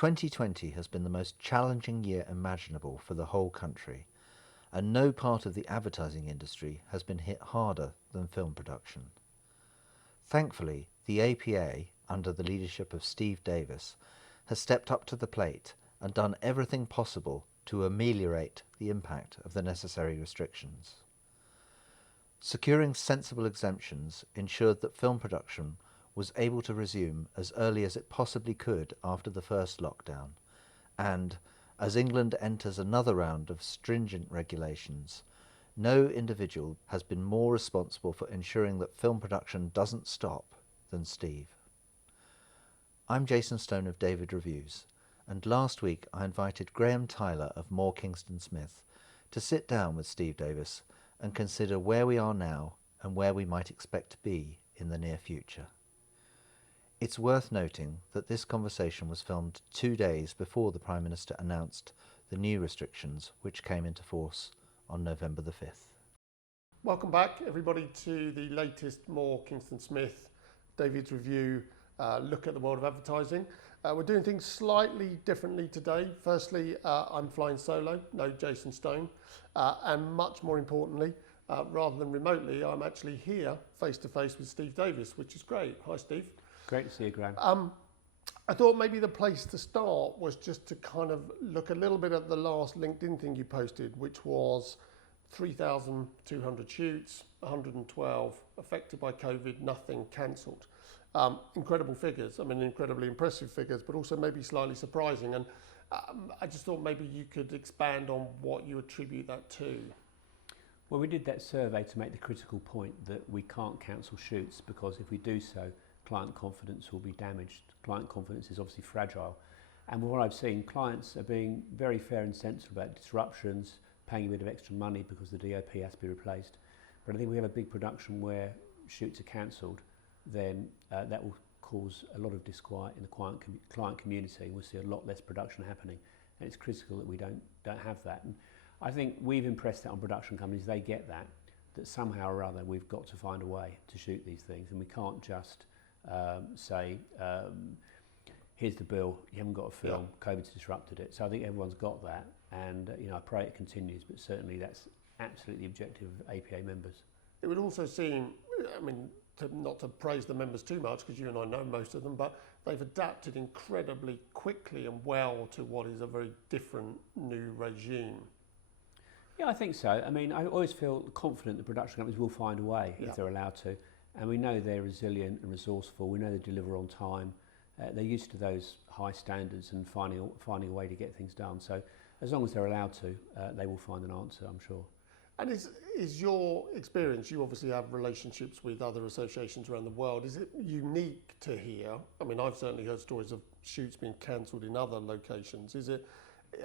2020 has been the most challenging year imaginable for the whole country, and no part of the advertising industry has been hit harder than film production. Thankfully, the APA, under the leadership of Steve Davies, has stepped up to the plate and done everything possible to ameliorate the impact of the necessary restrictions. Securing sensible exemptions ensured that film production was able to resume as early as it possibly could after the first lockdown, and as England enters another round of stringent regulations, no individual has been more responsible for ensuring that film production doesn't stop than Steve. I'm Jason Stone of David Reviews, and last week I invited Graham Tyler of Kingston Smith to sit down with Steve Davies and consider where we are now and where we might expect to be in the near future. It's worth noting that this conversation was filmed 2 days before the Prime Minister announced the new restrictions which came into force on November the 5th. Welcome back, everybody, to the latest Kingston Smith David's Review look at the world of advertising. We're doing things slightly differently today. Firstly, I'm flying solo, no Jason Stone, and much more importantly, rather than remotely, I'm actually here face to face with Steve Davies, which is great. Hi, Steve. Great to see you, Graham. I thought maybe the place to start was just to kind of look a little bit at the last LinkedIn thing you posted, which was 3,200 shoots, 112 affected by COVID, nothing cancelled. Incredible figures, I mean, incredibly impressive figures, but also maybe slightly surprising. And I just thought maybe you could expand on what you attribute that to. Well, we did that survey to make the critical point that we can't cancel shoots because if we do so, client confidence will be damaged. Client confidence is obviously fragile. And what I've seen, clients are being very fair and sensible about disruptions, paying a bit of extra money because the DOP has to be replaced. But I think we have a big production where shoots are cancelled, then that will cause a lot of disquiet in the client community. We'll see a lot less production happening. And it's critical that we don't have that. And I think we've impressed that on production companies. They get that somehow or other we've got to find a way to shoot these things, and we can't just say, here's the bill, you haven't got a film, COVID's disrupted it. So I think everyone's got that, and I pray it continues, but certainly that's absolutely the objective of APA members. It would also seem, I mean, not to praise the members too much, because you and I know most of them, but they've adapted incredibly quickly and well to what is a very different new regime. Yeah, I think so. I mean, I always feel confident the production companies will find a way if they're allowed to. And we know they're resilient and resourceful. We know they deliver on time. They're used to those high standards and finding a way to get things done. So as long as they're allowed to, they will find an answer, I'm sure. And is your experience, you obviously have relationships with other associations around the world, is it unique to here? I mean, I've certainly heard stories of shoots being cancelled in other locations.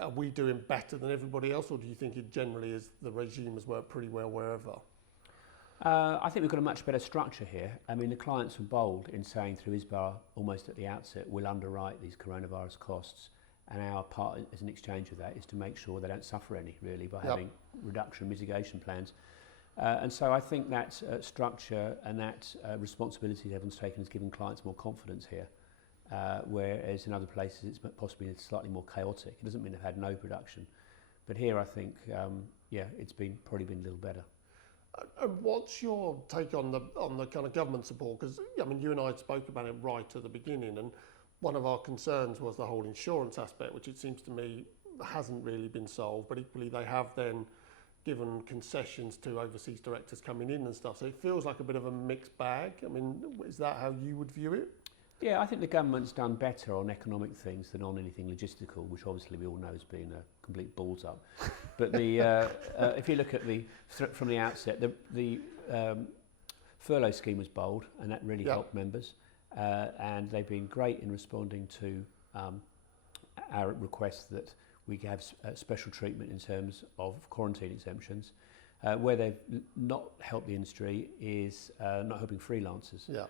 Are we doing better than everybody else, or do you think it generally is the regime has worked pretty well wherever? I think we've got a much better structure here. I mean, the clients were bold in saying through ISBA almost at the outset, we'll underwrite these coronavirus costs, and our part as an exchange of that is to make sure they don't suffer any, really, by having reduction mitigation plans. And so I think that structure and that responsibility everyone's taken has given clients more confidence here, whereas in other places it's possibly slightly more chaotic. It doesn't mean they've had no production, but here I think, it's probably been a little better. And what's your take on the kind of government support? Because I mean, you and I spoke about it right at the beginning, and one of our concerns was the whole insurance aspect, which it seems to me hasn't really been solved. But equally, they have then given concessions to overseas directors coming in and stuff. So it feels like a bit of a mixed bag. I mean, is that how you would view it? Yeah, I think the government's done better on economic things than on anything logistical, which obviously we all know has been a complete balls up. But if you look at from the outset, the furlough scheme was bold, and that really helped members. And they've been great in responding to our request that we have special treatment in terms of quarantine exemptions. Where they've not helped the industry is not helping freelancers. Yeah.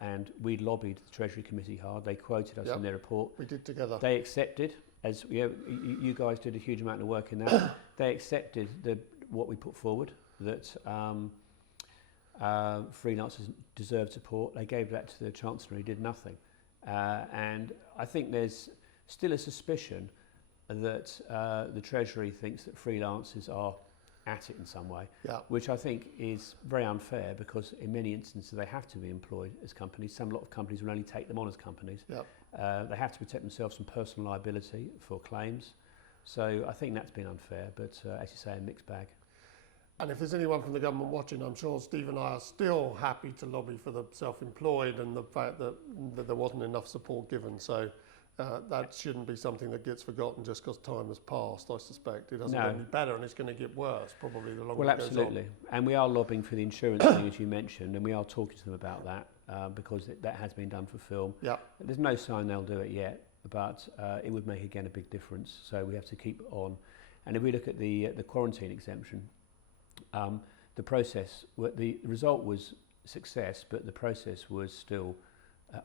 And we lobbied the Treasury Committee hard. They quoted us in their report. We did together. They accepted, as you guys did a huge amount of work in that. They accepted what we put forward, that freelancers deserve support. They gave that to the Chancellor, who did nothing. And I think there's still a suspicion that the Treasury thinks that freelancers are at it in some way, which I think is very unfair, because in many instances they have to be employed as companies. A lot of companies will only take them on as companies. They have to protect themselves from personal liability for claims. So I think that's been unfair, but as you say, a mixed bag. And if there's anyone from the government watching, I'm sure Steve and I are still happy to lobby for the self-employed and the fact that there wasn't enough support given. So that shouldn't be something that gets forgotten just because time has passed, I suspect. It doesn't get any better, and it's going to get worse probably the longer it goes on. Well, absolutely. And we are lobbying for the insurance thing, as you mentioned, and we are talking to them about that because that has been done for film. There's no sign they'll do it yet, but it would make, again, a big difference. So we have to keep on. And if we look at the quarantine exemption, the process, the result was success, but the process was still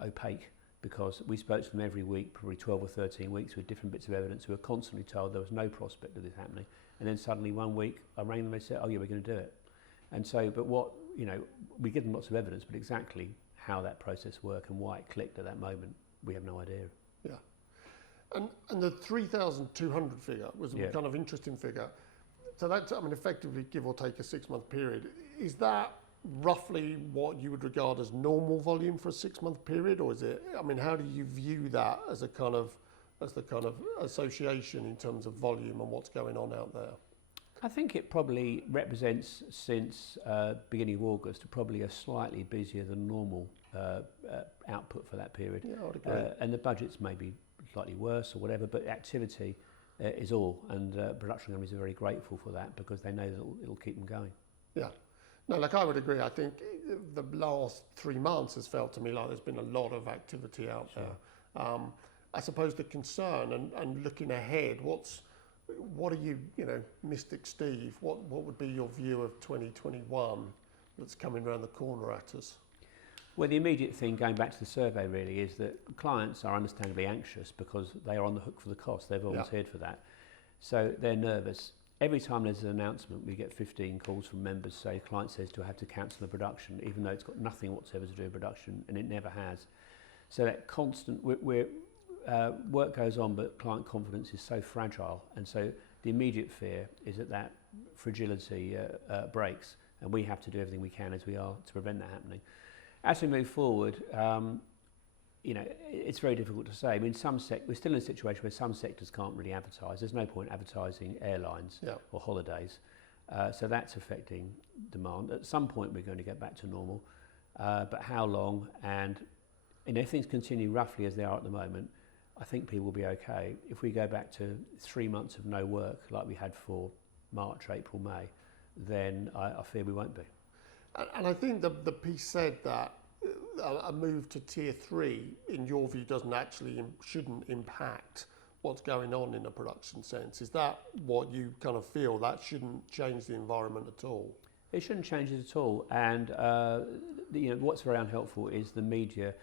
opaque, because we spoke to them every week, probably 12 or 13 weeks, with different bits of evidence. We were constantly told there was no prospect of this happening. And then suddenly one week I rang them and they said, oh yeah, we're going to do it. And so, but we give them lots of evidence, but exactly how that process worked and why it clicked at that moment, we have no idea. And the 3,200 figure was a kind of interesting figure. So that's, effectively give or take a 6-month period. Is that roughly what you would regard as normal volume for a 6-month period, or is it? How do you view that as the kind of association in terms of volume and what's going on out there? I think it probably represents, since beginning of August, probably a slightly busier than normal output for that period. Yeah, I would agree. And the budgets may be slightly worse or whatever, but activity is all, and production companies are very grateful for that, because they know that it'll keep them going. Yeah. No, I would agree. I think the last 3 months has felt to me like there's been a lot of activity out there. I suppose the concern and looking ahead, what are you, Mystic Steve, what would be your view of 2021 that's coming around the corner at us? Well, the immediate thing, going back to the survey really, is that clients are understandably anxious because they are on the hook for the cost. They've volunteered for that. So they're nervous. Every time there's an announcement, we get 15 calls from members say, client says, do I have to cancel the production, even though it's got nothing whatsoever to do with production, and it never has. So that constant, work goes on, but client confidence is so fragile. And so the immediate fear is that fragility breaks, and we have to do everything we can as we are to prevent that happening. As we move forward, it's very difficult to say. We're still in a situation where some sectors can't really advertise. There's no point advertising airlines or holidays. So that's affecting demand. At some point, we're going to get back to normal. But how long? And if things continue roughly as they are at the moment, I think people will be okay. If we go back to 3 months of no work, like we had for March, April, May, then I fear we won't be. And I think the piece said that a move to tier 3, in your view, shouldn't impact what's going on in a production sense. Is that what you kind of feel? That shouldn't change the environment at all? It shouldn't change it at all. And what's very unhelpful is the media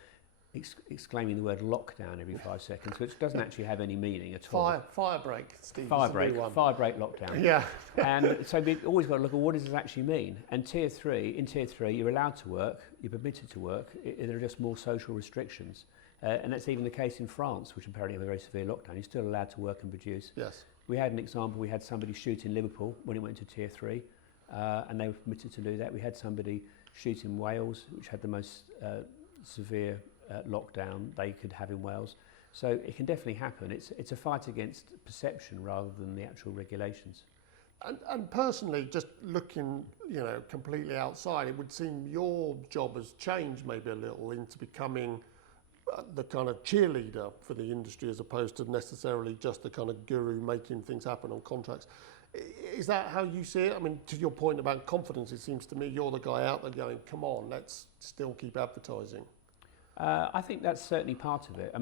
exclaiming the word lockdown every 5 seconds, which doesn't actually have any meaning at all. Fire break, Steve. Fire break lockdown. Yeah. And so we've always got to look at what does this actually mean. And in tier 3, you're allowed to work, you're permitted to work. There are just more social restrictions. And that's even the case in France, which apparently have a very severe lockdown. You're still allowed to work and produce. Yes. We had an example, we had somebody shoot in Liverpool when it went to tier 3, and they were permitted to do that. We had somebody shoot in Wales, which had the most severe lockdown they could have in Wales. So it can definitely happen. It's a fight against perception rather than the actual regulations. And personally, just looking, completely outside, it would seem your job has changed maybe a little into becoming the kind of cheerleader for the industry, as opposed to necessarily just the kind of guru making things happen on contracts. Is that how you see it? To your point about confidence, it seems to me you're the guy out there going, come on, let's still keep advertising. I think that's certainly part of it.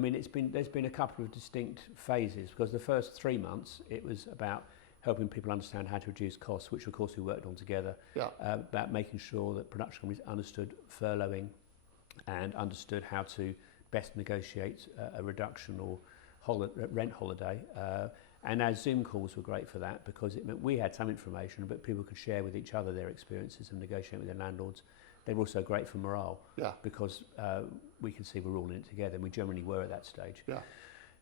There's been a couple of distinct phases, because the first 3 months it was about helping people understand how to reduce costs, which of course we worked on together. About making sure that production companies understood furloughing and understood how to best negotiate a reduction or rent holiday. And our Zoom calls were great for that, because it meant we had some information, but people could share with each other their experiences and negotiate with their landlords. They were also great for morale, because we could see we're all in it together, and we generally were at that stage.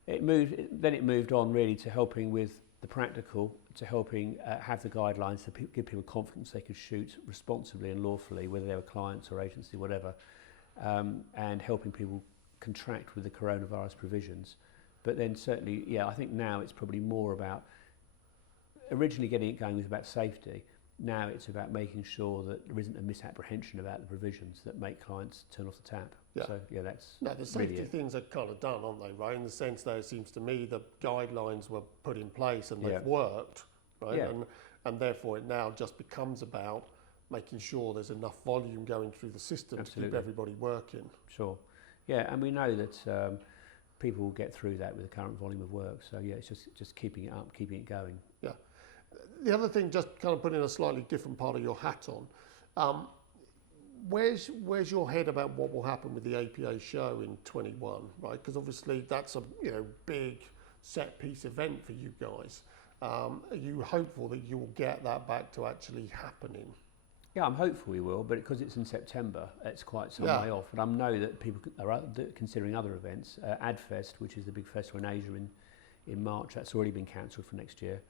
It moved on really to helping with the practical, to helping have the guidelines to give people confidence they could shoot responsibly and lawfully, whether they were clients or agency, whatever, and helping people contract with the coronavirus provisions. But then certainly, I think now it's probably more about, originally getting it going was about safety. Now it's about making sure that there isn't a misapprehension about the provisions that make clients turn off the tap. Yeah. So that's no, the safety really it. things are kind of done, aren't they, right? In the sense that it seems to me the guidelines were put in place and they've worked, right? Yeah. And therefore it now just becomes about making sure there's enough volume going through the system to keep everybody working. Sure. Yeah, and we know that people will get through that with the current volume of work. So it's just keeping it up, keeping it going. Yeah. The other thing, just kind of putting a slightly different part of your hat on, where's your head about what will happen with the APA show in 21, right? Because obviously that's a big set piece event for you guys. Are you hopeful that you will get that back to actually happening? Yeah, I'm hopeful we will, but because it's in September, it's quite some way off. And I know that people are considering other events. Adfest, which is the big festival in Asia in March, that's already been cancelled for next year.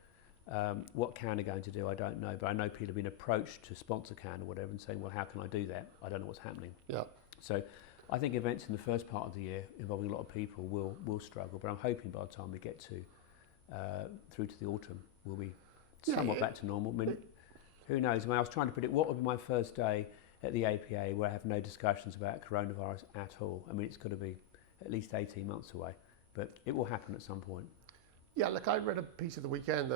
What Cannes are going to do, I don't know, but I know people have been approached to sponsor Cannes or whatever and saying, well, how can I do that? I don't know what's happening. Yeah. So I think events in the first part of the year involving a lot of people will struggle, but I'm hoping by the time we get to through to the autumn, we'll be somewhat back to normal. I mean, who knows? I mean, I was trying to predict what would be my first day at the APA where I have no discussions about coronavirus at all. I mean, it's got to be at least 18 months away, but it will happen at some point. Yeah, look, I read a piece of the weekend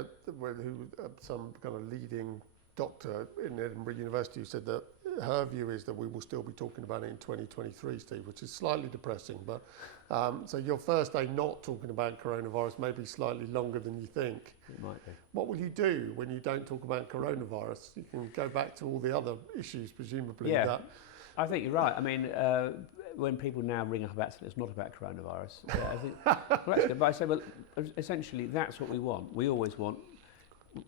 some kind of leading doctor in Edinburgh University who said that her view is that we will still be talking about it in 2023, Steve, which is slightly depressing. But so your first day not talking about coronavirus may be slightly longer than you think. It might be. What will you do when you don't talk about coronavirus? You can go back to all the other issues, presumably. Yeah, I think you're right. I mean, when people now ring up about something that's not about coronavirus, I think, well, that's good. But I say, well, essentially, that's what we want.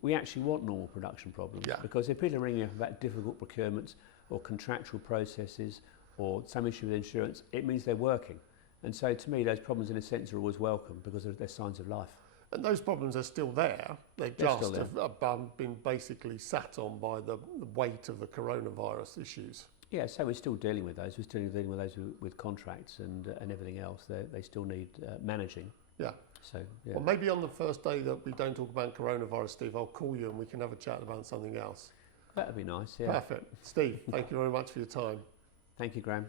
We actually want normal production problems. Yeah. Because if people are ringing up about difficult procurements or contractual processes or some issue with insurance, it means they're working. And so to me, those problems in a sense are always welcome because they're signs of life. And those problems are still there. They're just have been basically sat on by the weight of the coronavirus issues. Yeah, so we're still dealing with those. We're still dealing with those with contracts and everything else. They still need managing. Yeah. So, yeah. Well, maybe on the first day that we don't talk about coronavirus, Steve, I'll call you and we can have a chat about something else. That'd be nice, yeah. Perfect. Steve, thank you very much for your time. Thank you, Graham.